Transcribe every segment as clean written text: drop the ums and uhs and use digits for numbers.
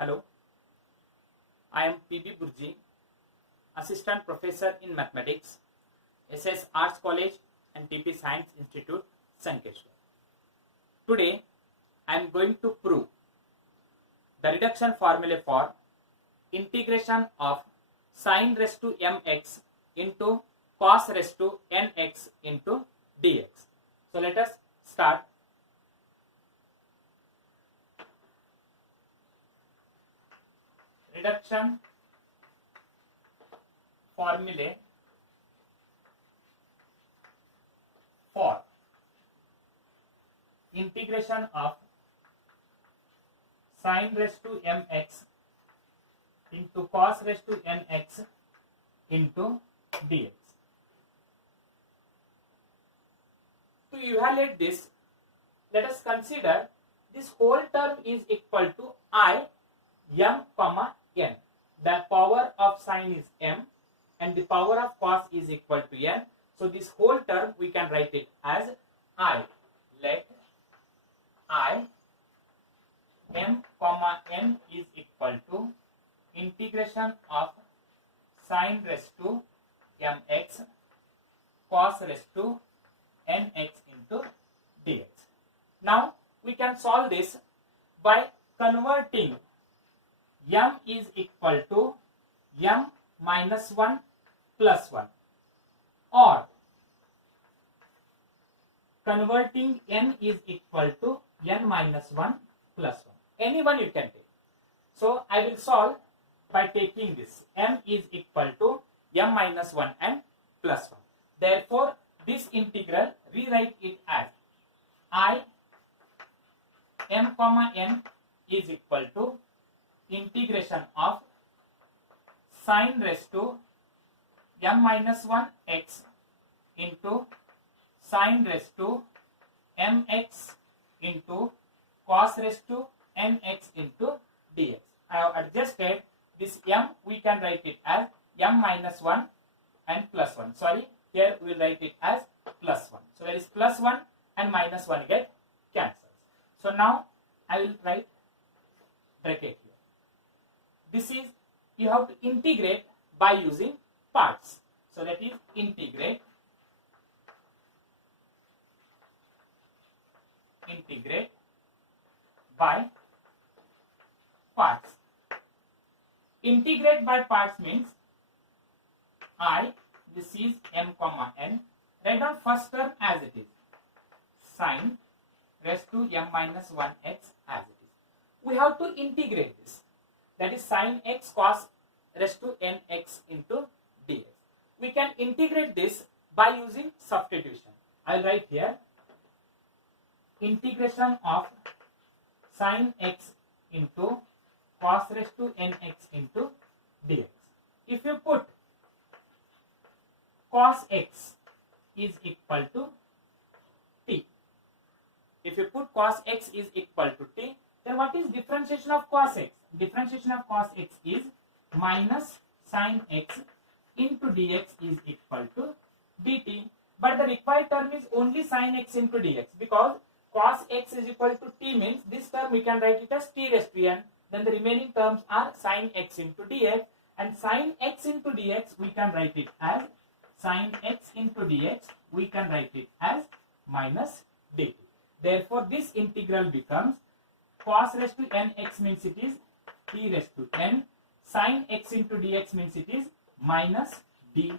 Hello, I am P.B. Burji, Assistant Professor in Mathematics, SS Arts College and TP Science Institute, Sankeshwar. Today, I am going to prove the reduction formula for integration of sin raised to mx into cos raised to nx into dx. So let us start. Reduction formulae for integration of sin raised to mx into cos raised to nx into dx. To evaluate this, let us consider this whole term is equal to I m comma n. The power of sin is m and the power of cos is equal to n. So this whole term we can write it as I. Let I m comma n is equal to integration of sin raised to mx cos raised to nx into dx. Now we can solve this by converting m is equal to m minus 1 plus 1 or converting n is equal to n minus 1 plus 1. Any one you can take. So I will solve by taking this m is equal to m minus 1 and plus 1. Therefore, this integral, rewrite it as I m comma n is equal to integration of sin raised to m minus 1 x into sin raised to mx into cos raised to nx into dx. I have adjusted this m, we can write it as m minus 1 and plus 1. Sorry, here we will write it as plus 1. So there is plus 1 and minus 1 get cancelled. So now I will write bracket here. This is, you have to integrate by using parts. So that is integrate by parts. Integrate by parts means I, this is m comma n, write down first term as it is, sin raised to m minus 1x as it is. We have to integrate this, that is sin x cos raised to nx into dx. We can integrate this by using substitution. I will write here integration of sin x into cos raised to nx into dx. If you put cos x is equal to t, if you put cos x is equal to t, then what is differentiation of cos x? Differentiation of cos x is minus sin x into dx is equal to dt. But the required term is only sin x into dx, because cos x is equal to t means this term we can write it as t raised to n. Then the remaining terms are sin x into dx, and sin x into dx we can write it as sin x into dx, we can write it as minus dt. Therefore, this integral becomes cos raised to nx means it is t raised to n, sin x into dx means it is minus dt.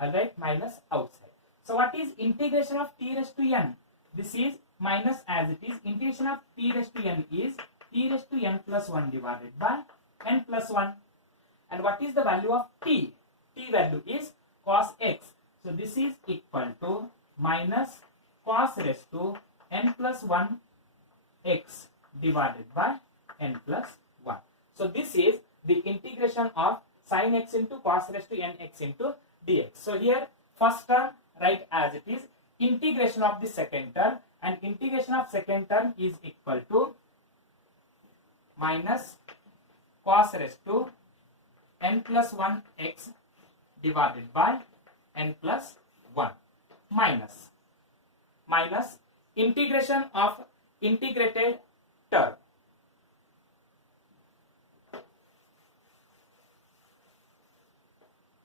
Alright, minus outside. So what is integration of t raised to n? This is minus as it is. Integration of t raised to n is t raised to n plus 1 divided by n plus 1. And what is the value of t? T value is cos x. So this is equal to minus cos raised to n plus 1 x divided by n plus 1. So this is the integration of sin x into cos raised to nx into dx. So here first term write as it is, integration of the second term, and integration of second term is equal to minus cos raised to n plus 1 x divided by n plus 1 minus integration of integrated term.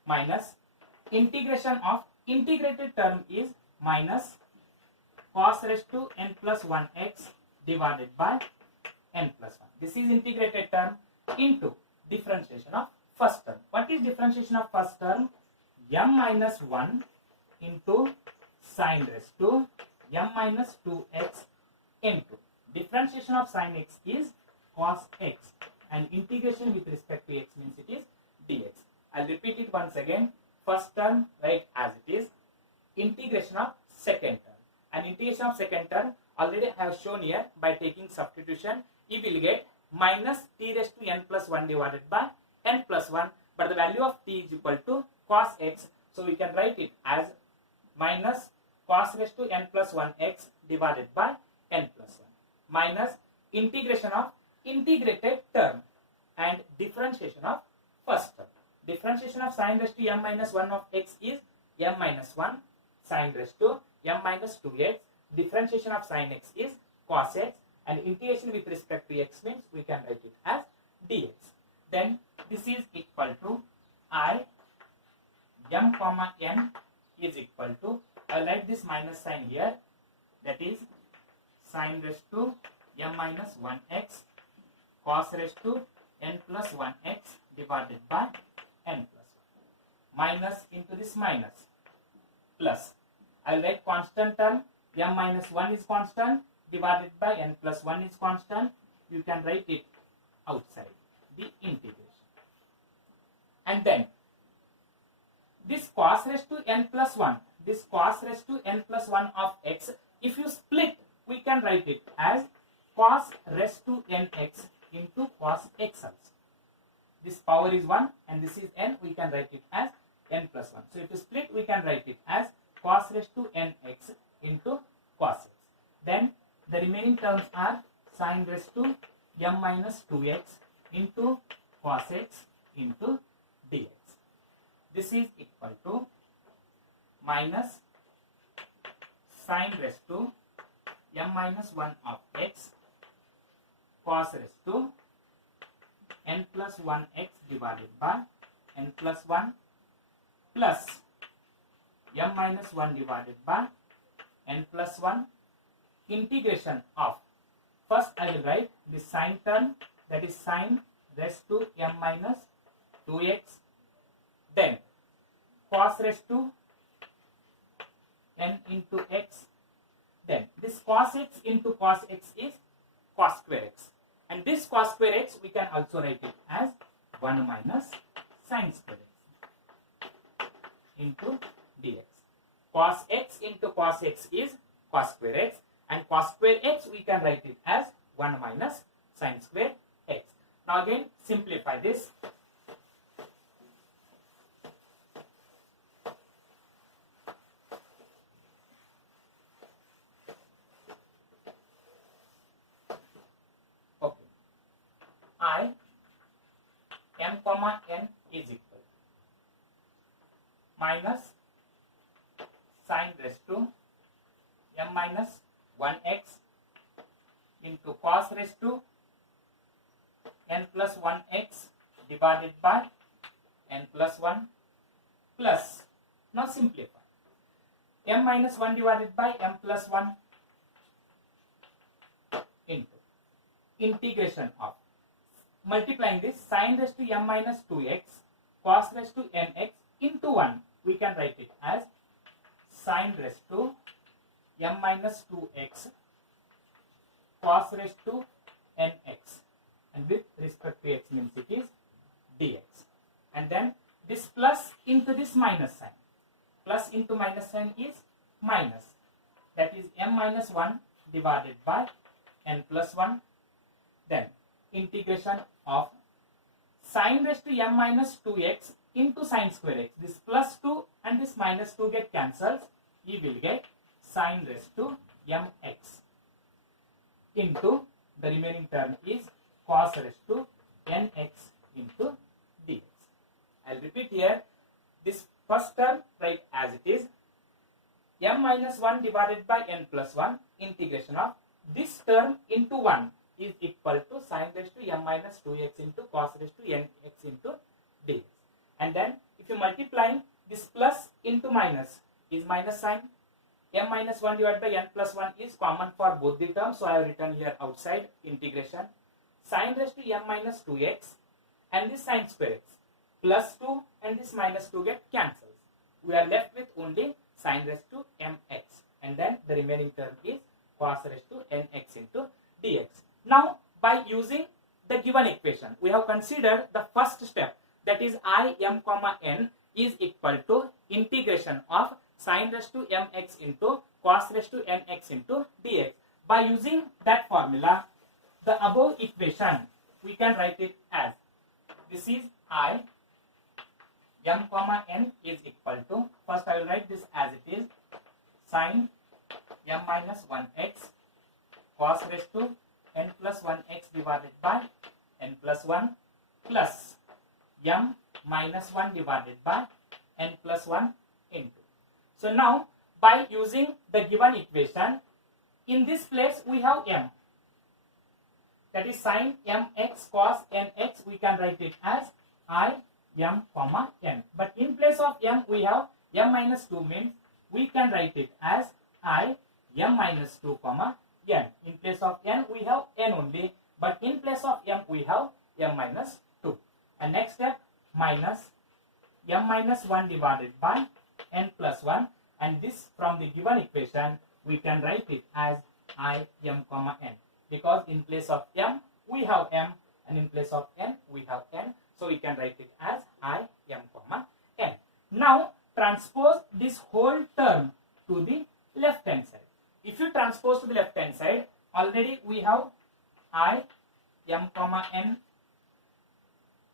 minus integration of integrated term is minus cos raised to n plus 1x divided by n plus 1. This is integrated term into differentiation of first term. What is differentiation of first term? M minus 1 into sin raised to m minus 2x into differentiation of sin x is cos x, and integration with respect to x means it is dx. I'll repeat it once again. First term write as it is, integration of second term, and integration of second term already I have shown here by taking substitution. You will get minus t raised to n plus 1 divided by n plus 1, but the value of t is equal to cos x, so we can write it as minus cos raised to n plus 1x divided by n plus 1 minus integration of integrated term and differentiation of first term. Differentiation of sin raised to m minus 1 of x is m minus 1 sin raised to m minus 2x. Differentiation of sin x is cos x, and integration with respect to x means we can write it as dx. Then this is equal to I m comma n is equal to, I will write this minus sign here, that is sin raised to m minus 1x cos raised to n plus 1x divided by n plus 1 minus into this minus plus. I will write constant term, m minus 1 is constant divided by n plus 1 is constant. You can write it outside the integration. And then this cos raised to n plus 1, this cos raised to n plus 1 of x, if you split, we can write it as cos raised to nx into cos x also. This power is 1 and this is n, we can write it as n plus 1. So if you split, we can write it as cos raised to nx into cos x. Then the remaining terms are sin raised to m minus 2x into cos x into dx. This is equal to minus sin raised to m minus 1 of x cos raised to n plus 1x divided by n plus 1 plus m minus 1 divided by n plus 1 integration of, first I will write the sine term, that is sin raised to m minus 2x, then cos raised to n into x, then this cos x into cos x is cos square x, and this cos square x we can also write it as 1 minus sin square x into dx. Cos x into cos x is cos square x, and cos square x we can write it as 1 minus sin square x. Now again simplify this. Okay. I m comma n is equal minus sin raised to m minus 1x into cos raised to n plus 1x divided by n plus 1 plus, now simplify, m minus 1 divided by m plus 1 into integration of, multiplying this sin raised to m minus 2x cos raised to nx into 1, we can write it as sin raised to m minus 2x cos raised to nx, and with respect to x means it is dx. And then this plus into this minus sign, plus into minus sign is minus, that is m minus 1 divided by n plus 1, then integration of sin raised to m minus 2x into sin square x, this plus 2 and this minus 2 get cancelled, you will get sin raised to mx into the remaining term is cos raised to nx into dx. I'll repeat here, this first term write as it is, m minus 1 divided by n plus 1 integration of this term into 1 is equal to sin raised to m minus 2x into cos raised to nx into dx. And then if you multiply this plus into minus is minus sign. M minus 1 divided by n plus 1 is common for both the terms. So I have written here outside integration. Sin raised to m minus 2x and this sin square x plus 2 and this minus 2 get cancelled. We are left with only sin raised to mx, and then the remaining term is cos raised to nx into dx. Now by using the given equation, we have considered the first step, that is I m comma n is equal to integration of sin raised to mx into cos raised to nx into dx. By using that formula, the above equation we can write it as, this is I m comma n is equal to, first I will write this as it is, sin m minus 1x cos raised to n plus 1x divided by n plus 1 plus m minus 1 divided by n plus 1 into. So now by using the given equation, in this place we have m, that is sin mx cos nx, we can write it as I m comma n. But in place of m we have m minus 2, means we can write it as I m minus 2 comma n. In place of n we have n only, but in place of m we have m minus 2. And next step, minus m minus 1 divided by n plus 1, and this from the given equation we can write it as I m comma n, because in place of m we have m and in place of n we have n, so we can write it as I m comma n. Now transpose this whole term to the left hand side. If you transpose to the left hand side, already we have I m comma n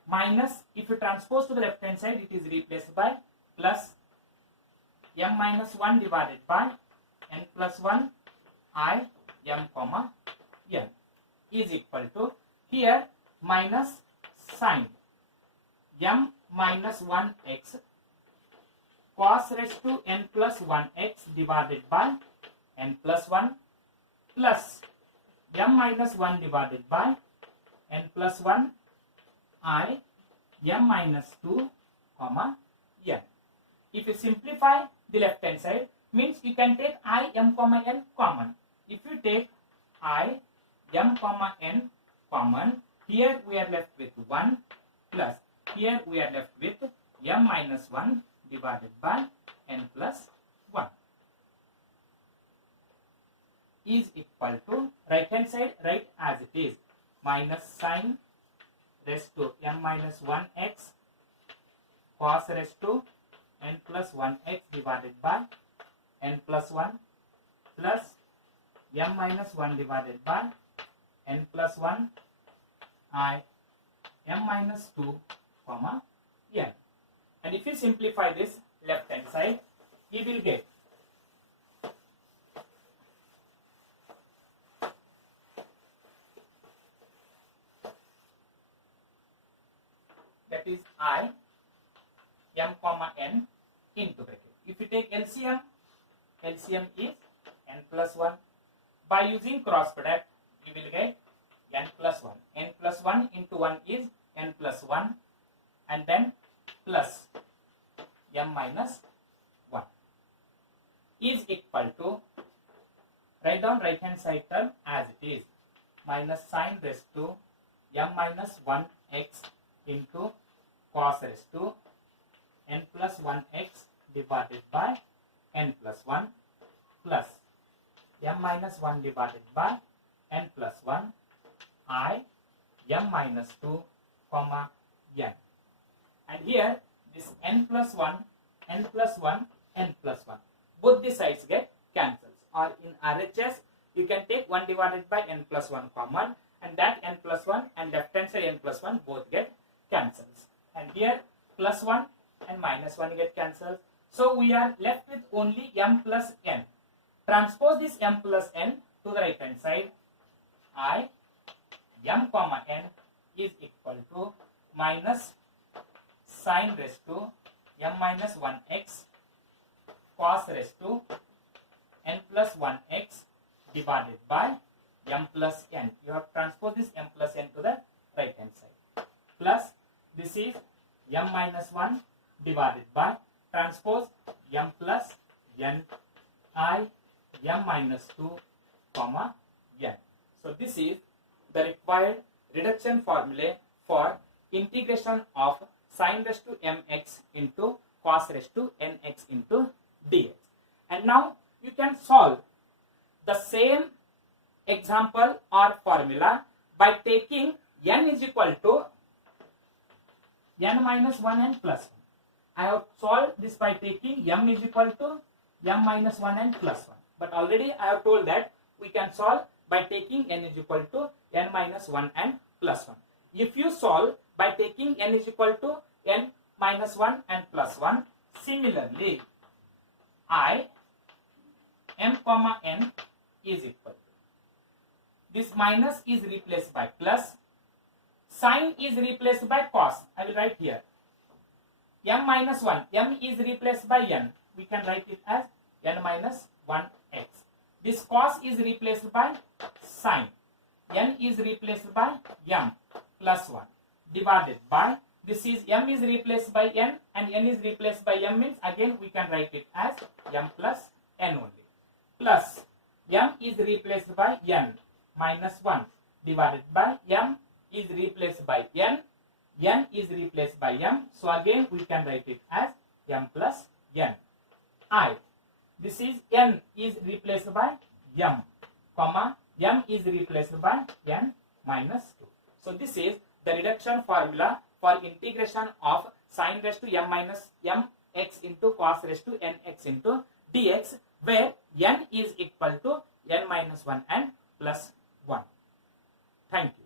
minus, if you transpose to the left hand side, it is replaced by plus m minus 1 divided by n plus 1 I m comma n is equal to, here minus sin m minus 1x cos raised to n plus 1x divided by n plus 1 plus m minus 1 divided by n plus 1 I m minus 2 comma n. If you simplify the left hand side, means you can take I m comma n common. If you take I m comma n common, here we are left with 1 plus here we are left with m minus 1 divided by n plus 1 is equal to, right hand side write as it is, minus sin raised to m minus 1x cos raised to n plus 1x divided by n plus 1 plus m minus 1 divided by n plus 1 I m minus 2 comma n. And if you simplify this left hand side, you will get that is I m comma n into bracket. If you take LCM, LCM is n plus 1. By using cross product, you will get n plus 1. N plus 1 into 1 is n plus 1, and then plus m minus 1 is equal to, write down right hand side term as it is, minus sin raised to m minus 1x into cos raised to n plus 1x divided by n plus 1 plus m minus 1 divided by n plus 1 I m minus 2 comma n. And here this n plus 1, n plus 1, n plus 1, both the sides get cancelled. Or in RHS, you can take 1 divided by n plus 1 common, and that n plus 1 and left hand side n plus 1 both get cancelled. And here plus 1 and minus 1 get cancelled. So we are left with only m plus n. Transpose this m plus n to the right hand side. I m comma n is equal to minus sin raised to m minus 1x cos raised to n plus 1x divided by m plus n. You have transposed this m plus n to the right hand side. Plus this is m minus 1 divided by transpose m plus n I m minus 2 comma n. So this is the required reduction formulae for integration of sin raised to mx into cos raised to nx into dx. And now you can solve the same example or formula by taking n is equal to n minus 1 and plus 1. I have solved this by taking m is equal to m minus 1 and plus 1. But already I have told that we can solve by taking n is equal to n minus 1 and plus 1. If you solve by taking n is equal to n minus 1 and plus 1, similarly, I m comma n is equal to, this minus is replaced by plus, sin is replaced by cos. I will write here m minus 1, m is replaced by n. We can write it as n minus 1x. This cos is replaced by sin. N is replaced by m plus 1 divided by, this is m is replaced by n and n is replaced by m, means again we can write it as m plus n only, plus m is replaced by n minus 1 divided by m is replaced by n is replaced by m, so again we can write it as m plus n. I, this is n is replaced by m, comma m is replaced by n minus 2. So this is the reduction formula for integration of sin raised to m minus mx into cos raised to nx into dx, where n is equal to n minus 1 and plus 1. Thank you.